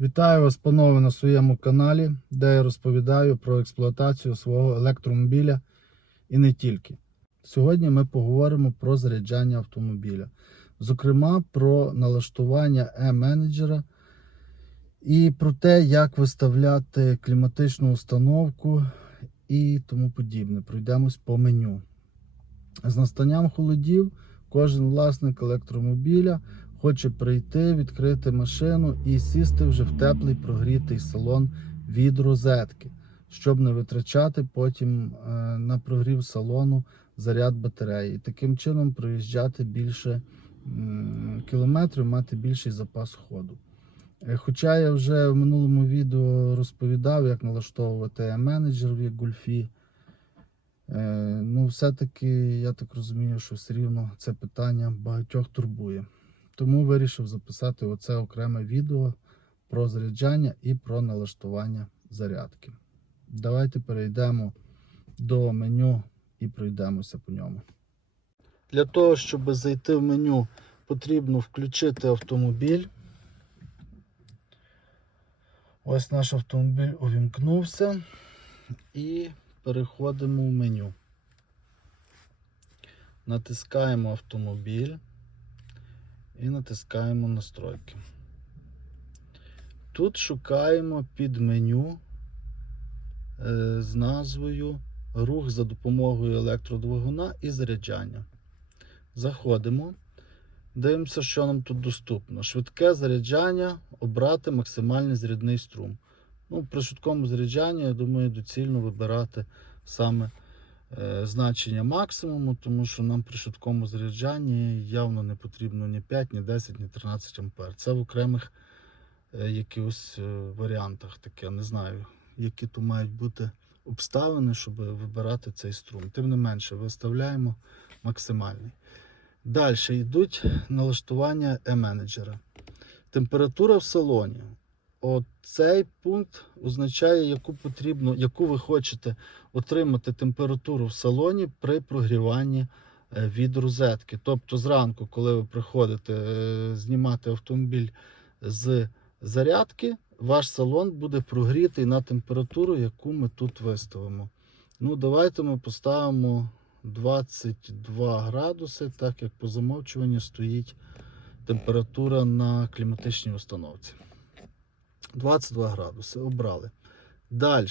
Вітаю вас, панове, на своєму каналі, де я розповідаю про експлуатацію свого електромобіля і не тільки. Сьогодні ми поговоримо про заряджання автомобіля, зокрема про налаштування e-менеджера і про те, як виставляти кліматичну установку і тому подібне. Пройдемось по меню. З настанням холодів кожен власник електромобіля хоче прийти, відкрити машину і сісти вже в теплий прогрітий салон від розетки, щоб не витрачати потім е, на прогрів салону заряд батареї. Таким чином проїжджати більше кілометрів, мати більший запас ходу. Е, Хоча я вже в минулому відео розповідав, як налаштовувати менеджер в гульфі. Е, Ну, все-таки я так розумію, що все рівно це питання багатьох турбує. Тому вирішив записати оце окреме відео про заряджання і про налаштування зарядки. Давайте перейдемо до меню і пройдемося по ньому. Для того, щоб зайти в меню, потрібно включити автомобіль. Ось наш автомобіль увімкнувся і переходимо в меню. Натискаємо автомобіль і натискаємо настройки. Тут шукаємо під меню е, з назвою Рух за допомогою електродвигуна і заряджання. Заходимо. Дивимося, що нам тут доступно. Швидке заряджання, обрати максимальний зарядний струм. Ну, При швидкому заряджанні, я думаю, доцільно вибирати саме значення максимуму, тому що нам при швидкому заряджанні явно не потрібно ні 5, ні 10, ні 13 ампер. Це в окремих е, якихось е, варіантах таке. Не знаю, які то мають бути обставини, щоб вибирати цей струм. Тим не менше, виставляємо максимальний. Далі йдуть налаштування e-менеджера. Температура в салоні. От цей пункт означає, яку потрібно, яку ви хочете отримати температуру в салоні при прогріванні е, від розетки. Тобто зранку, коли ви приходите е, знімати автомобіль з зарядки, ваш салон буде прогрітий на температуру, яку ми тут виставимо. Ну, давайте ми поставимо 22 градуси, так як по замовчуванню стоїть температура на кліматичній установці. 22 градуси обрали. Далі.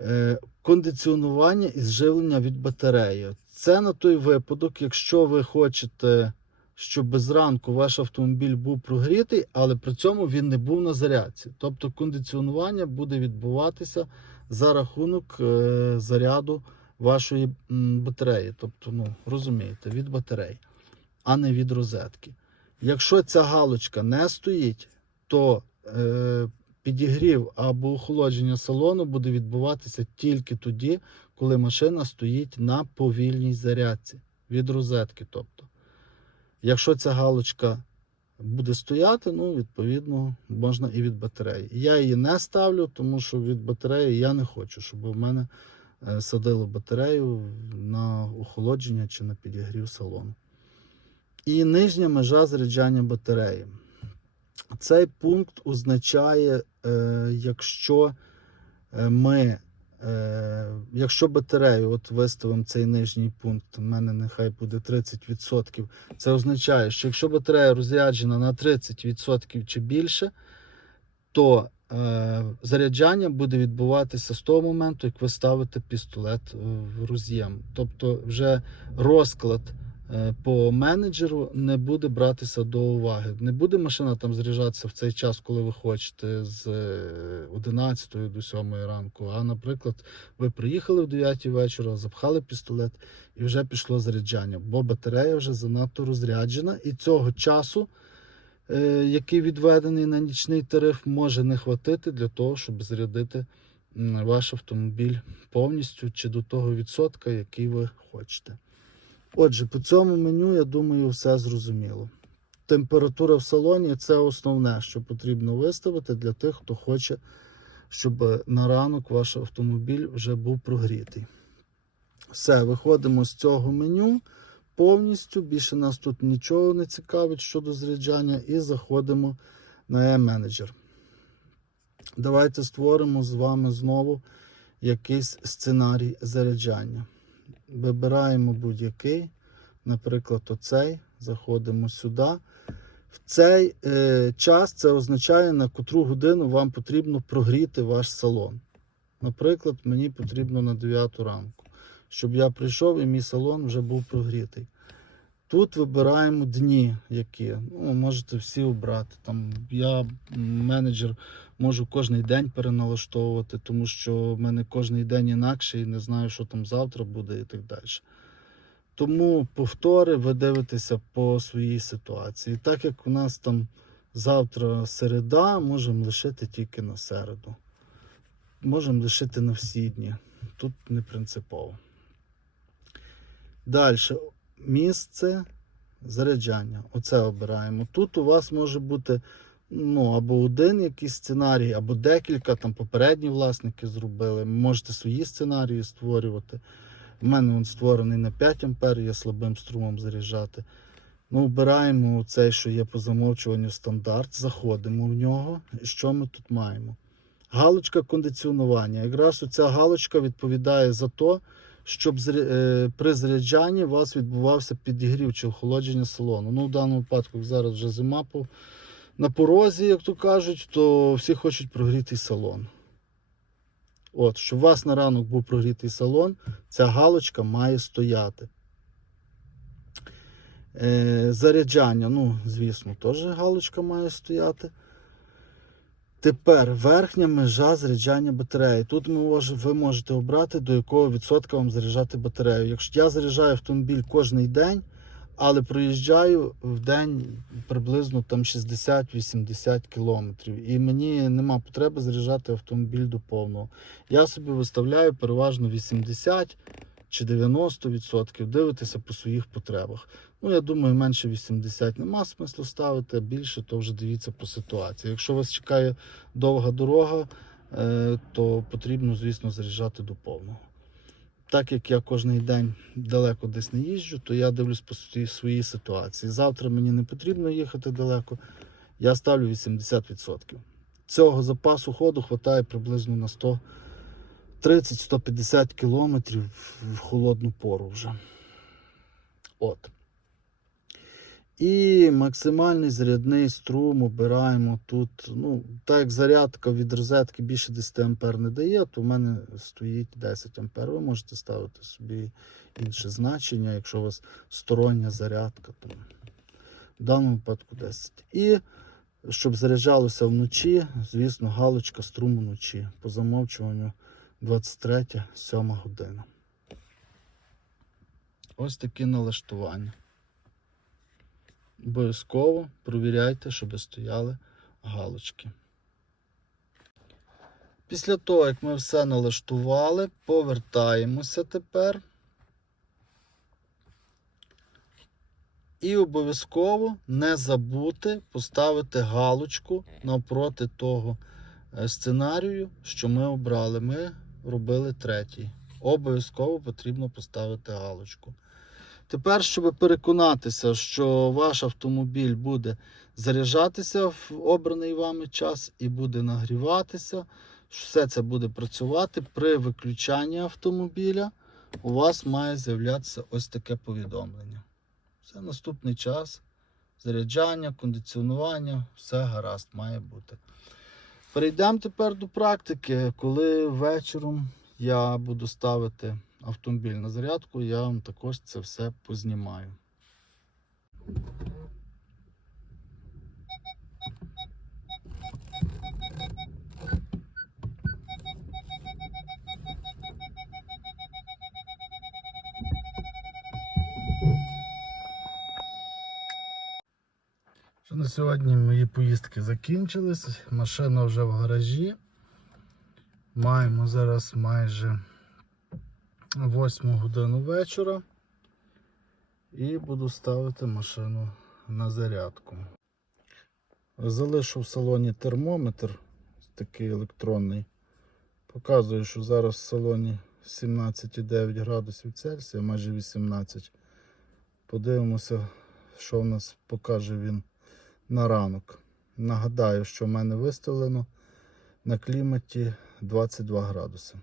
Е, кондиціонування і зживлення від батареї. Це на той випадок, якщо ви хочете, щоб зранку ваш автомобіль був прогрітий, але при цьому він не був на зарядці. Тобто кондиціонування буде відбуватися за рахунок е, заряду вашої батареї. Тобто, ну, розумієте, від батареї, а не від розетки. Якщо ця галочка не стоїть, то е, підігрів або охолодження салону буде відбуватися тільки тоді, коли машина стоїть на повільній зарядці від розетки. Тобто, якщо ця галочка буде стояти, ну, відповідно, можна і від батареї. Я її не ставлю, тому що від батареї я не хочу, щоб у мене е, садило батарею на охолодження чи на підігрів салону. І нижня межа заряджання батареї. Цей пункт означає, е, якщо е, ми, е, якщо батарею, от виставимо цей нижній пункт, у мене нехай буде 30%. Це означає, що якщо батарея розряджена на 30% чи більше, то заряджання буде відбуватися з того моменту, як ви ставите пістолет в роз'єм. Тобто вже розклад по менеджеру не буде братися до уваги. Не буде машина там заряджатися в цей час, коли ви хочете, з е, 11 до 7 ранку. А, наприклад, ви приїхали в 9 вечора, запхали пістолет і вже пішло заряджання, бо батарея вже занадто розряджена, і цього часу, е, який відведений на нічний тариф, може не хватити для того, щоб зарядити ваш автомобіль повністю чи до того відсотка, який ви хочете. Отже, по цьому меню, я думаю, все зрозуміло. Температура в салоні це основне, що потрібно виставити для тих, хто хоче, щоб на ранок ваш автомобіль вже був прогрітий. Все, виходимо з цього меню повністю. Більше нас тут нічого не цікавить щодо заряджання, і заходимо на e-менеджер. Давайте створимо з вами знову якийсь сценарій заряджання. Вибираємо будь-який, наприклад, оцей. Заходимо сюди. В цей е, час це означає, на котру годину вам потрібно прогріти ваш салон. Наприклад, мені потрібно на 9 ранку, щоб я прийшов і мій салон вже був прогрітий. Тут вибираємо дні, які. Ну, можете всі обрати. Там я менеджер можу кожен день переналаштовувати, тому що в мене кожен день інакше і не знаю, що там завтра буде і так далі. Тому повтори ви дивитеся по своїй ситуації. Так як у нас там завтра середа, можемо лишити тільки на середу. Можемо лишити на всі дні. Тут не принципово. Далі. Місце заряджання. Оце обираємо. Тут у вас може бути ну, або один якийсь сценарій, або декілька. Там попередні власники зробили. Можете свої сценарії створювати. У мене він створений на 5 ампер, я слабим струмом заряджати. Ну, обираємо цей, що є по замовчуванню стандарт, заходимо в нього. І що ми тут маємо? Галочка кондиціонування. Якраз оця галочка відповідає за те, щоб е, при заряджанні у вас відбувався підігрів чи охолодження салону. Ну, в даному випадку зараз вже зима на порозі, як то кажуть, то всі хочуть прогрітий салон. От, щоб у вас на ранок був прогрітий салон, ця галочка має стояти. Е, заряджання, ну, звісно, теж галочка має стояти. Тепер верхня межа заряджання батареї. Тут ми ви можете обрати, до якого відсотка вам заряджати батарею. Якщо я заряджаю автомобіль кожен день, але проїжджаю в день приблизно там 60-80 кілометрів. І мені нема потреби заряджати автомобіль до повного. Я собі виставляю переважно 80 чи 90%, дивитися по своїх потребах. Ну, я думаю, менше 80 нема смислу ставити, а більше то вже дивіться по ситуації. Якщо вас чекає довга дорога, е, то потрібно, звісно, заряджати до повного. Так як я кожен день далеко десь не їжджу, то я дивлюсь по своїй- ситуації. Завтра мені не потрібно їхати далеко, я ставлю 80%. Цього запасу ходу вистачає приблизно на 130-150 кілометрів в холодну пору вже. От. І максимальний зарядний струм обираємо тут. Ну, так як зарядка від розетки більше 10 ампер не дає, то в мене стоїть 10 ампер. Ви можете ставити собі інше значення, якщо у вас стороння зарядка, то в даному випадку 10. І щоб заряджалося вночі, звісно, галочка струм вночі. По замовчуванню 23, 7 година. Ось такі налаштування. Обов'язково провіряйте, щоб стояли галочки. Після того, як ми все налаштували, повертаємося тепер. І обов'язково не забути поставити галочку навпроти того е, сценарію, що ми обрали. Ми робили третій. Обов'язково потрібно поставити галочку. Тепер, щоб переконатися, що ваш автомобіль буде заряджатися в обраний вами час і буде нагріватися, все це буде працювати при виключанні автомобіля, у вас має з'являтися ось таке повідомлення. Це наступний час. Заряджання, кондиціонування, все гаразд має бути. Перейдемо тепер до практики, коли вечором я буду ставити автомобіль на зарядку, я вам також це все познімаю. Що на сьогодні мої поїздки закінчились. Машина вже в гаражі. Маємо зараз майже 8 годину вечора. І буду ставити машину на зарядку. Залишу в салоні термометр, такий електронний. Показую, що зараз в салоні 17,9 градусів Цельсія, майже 18. Подивимося, що в нас покаже він на ранок. Нагадаю, що в мене виставлено на кліматі 22 градуси.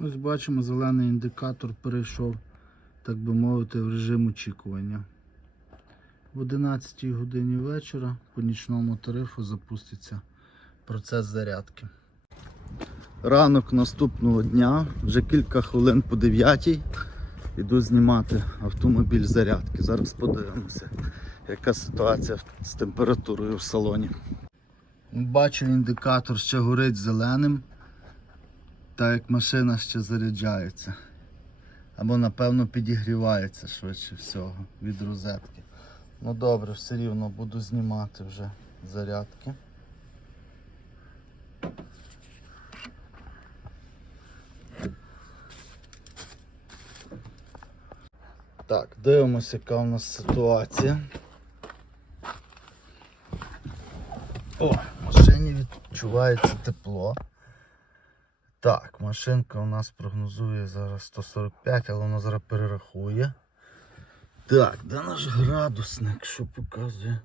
Ось бачимо, зелений індикатор перейшов, так би мовити, в режим очікування. В 11 годині вечора по нічному тарифу запуститься процес зарядки. Ранок наступного дня, вже кілька хвилин по 9 іду знімати автомобіль зарядки. Зараз подивимося, яка ситуація з температурою в салоні. Бачу, індикатор ще горить зеленим, так як машина ще заряджається. Або, напевно, підігрівається швидше всього від розетки. Ну добре, все рівно буду знімати вже зарядки. Так, дивимося, яка у нас ситуація. О, в машині відчувається тепло. Так, машинка у нас прогнозує зараз 145, але вона зараз перерахує. Так, де наш градусник? Що показує?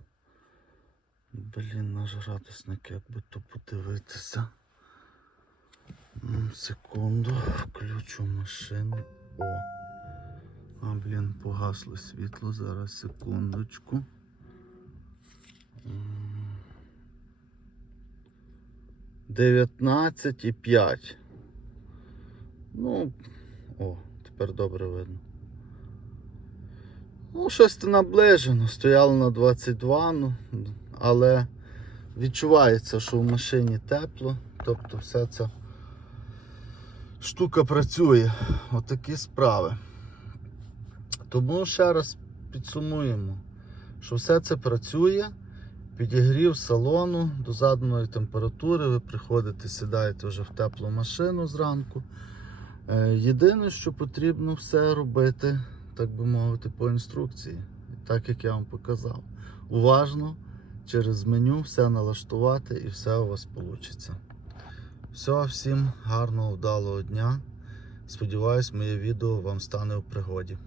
Блін, наш градусник, як би то подивитися. Секунду, включу машину. О. А, блін, погасло світло. Зараз секундочку. М. 19,5. Ну, о, тепер добре видно. Ну, щось наближено. Стояло на 22, ну, але відчувається, що в машині тепло. Тобто вся ця штука працює. Отакі справи. Тому ще раз підсумуємо, що все це працює. Підігрів салону до заданої температури, ви приходите, сідаєте вже в теплу машину зранку. Е, Єдине, що потрібно все робити, так би мовити, по інструкції, так як я вам показав. Уважно через меню все налаштувати і все у вас вийде. Все, всім гарного, вдалого дня. Сподіваюсь, моє відео вам стане у пригоді.